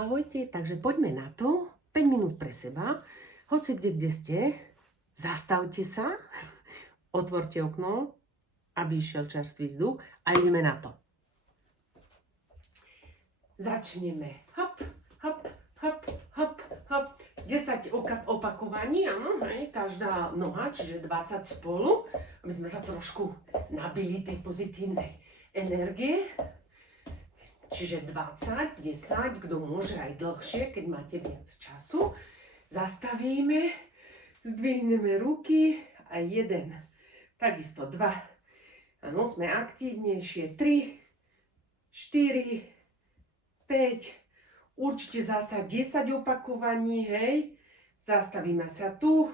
Ahojte, takže poďme na to. 5 minút pre seba. Hoci kde ste, zastavte sa, otvorte okno, aby išiel čerstvý vzduch a ideme na to. Začneme. Hop, hop, hop, hop, hop. 10 opakovaní, áno, hej, každá noha, čiže 20 spolu, aby sme sa trošku nabili tej pozitívnej energie. Čiže 20, 10, kto môže aj dlhšie, keď máte viac času. Zastavíme, zdvihneme ruky a 1, takisto 2. Áno, sme aktívnejšie. 3, 4, 5, určite zasa 10 opakovaní, hej. Zastavíme sa tu,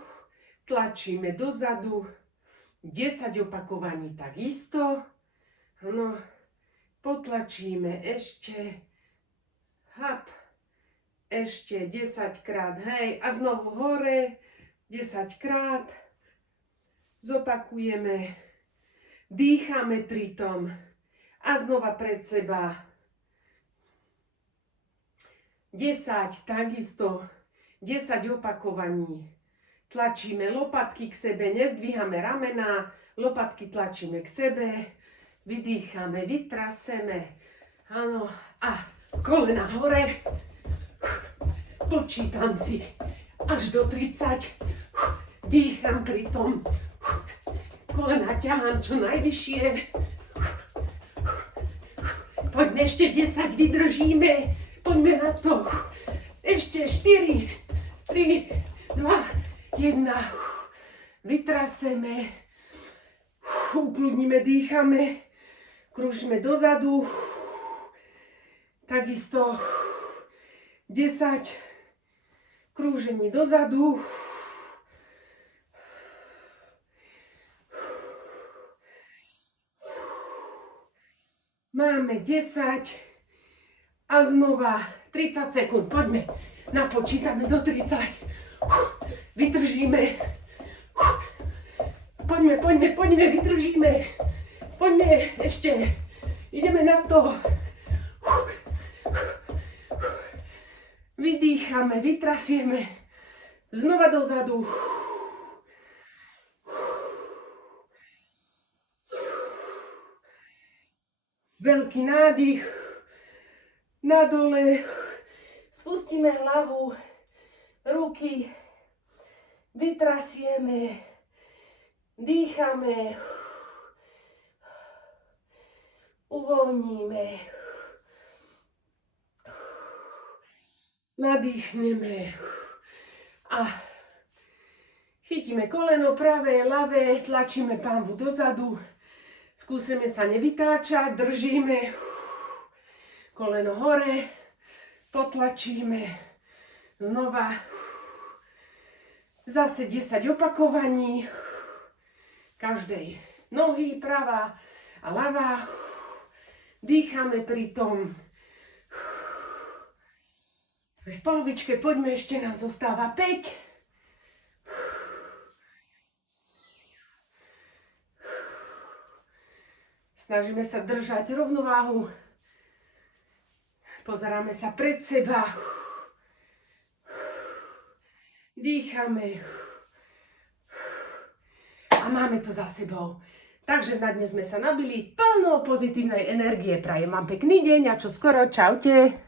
tlačíme dozadu, 10 opakovaní takisto. Áno. Potlačíme ešte, hop, ešte 10 krát, hej, a znovu hore, 10 krát, zopakujeme, dýchame pritom a znova pred seba, 10, takisto, 10 opakovaní, tlačíme lopatky k sebe, nezdvíhame ramená, lopatky tlačíme k sebe, vydýchame, vytraseme, áno, a kolena hore, počítam si až do 30, dýcham pri tom, kolena ťahám čo najvyššie, poďme ešte 10, vydržíme, poďme na to, ešte 4, 3, 2, 1, vytraseme, ukludníme, dýchame, krúžime dozadu, takisto 10 krúžení dozadu, máme 10 a znova 30 sekúnd, poďme, napočítame do 30, vydržíme, poďme, vydržíme. Poďme ešte, ideme na to. Vydýchame, vytrasieme, znova dozadu. Veľký nádych, nadole, spustíme hlavu, ruky, vytrasieme, dýchame. Uvoľníme, nadýchneme a chytíme koleno pravé, ľavé, tlačíme pánvu dozadu, skúsime sa nevytáčať, držíme, koleno hore, potlačíme, znova, zase 10 opakovaní, každej nohy, pravá a ľavá. Dýchame pri tom. Sme v polovičke, poďme, ešte nám zostáva 5. Snažíme sa držať rovnováhu. Pozeráme sa pred seba. Dýchame. A máme to za sebou. Takže na dnes sme sa nabili plno pozitívnej energie. Prajem vám pekný deň a čo skoro. Čaute.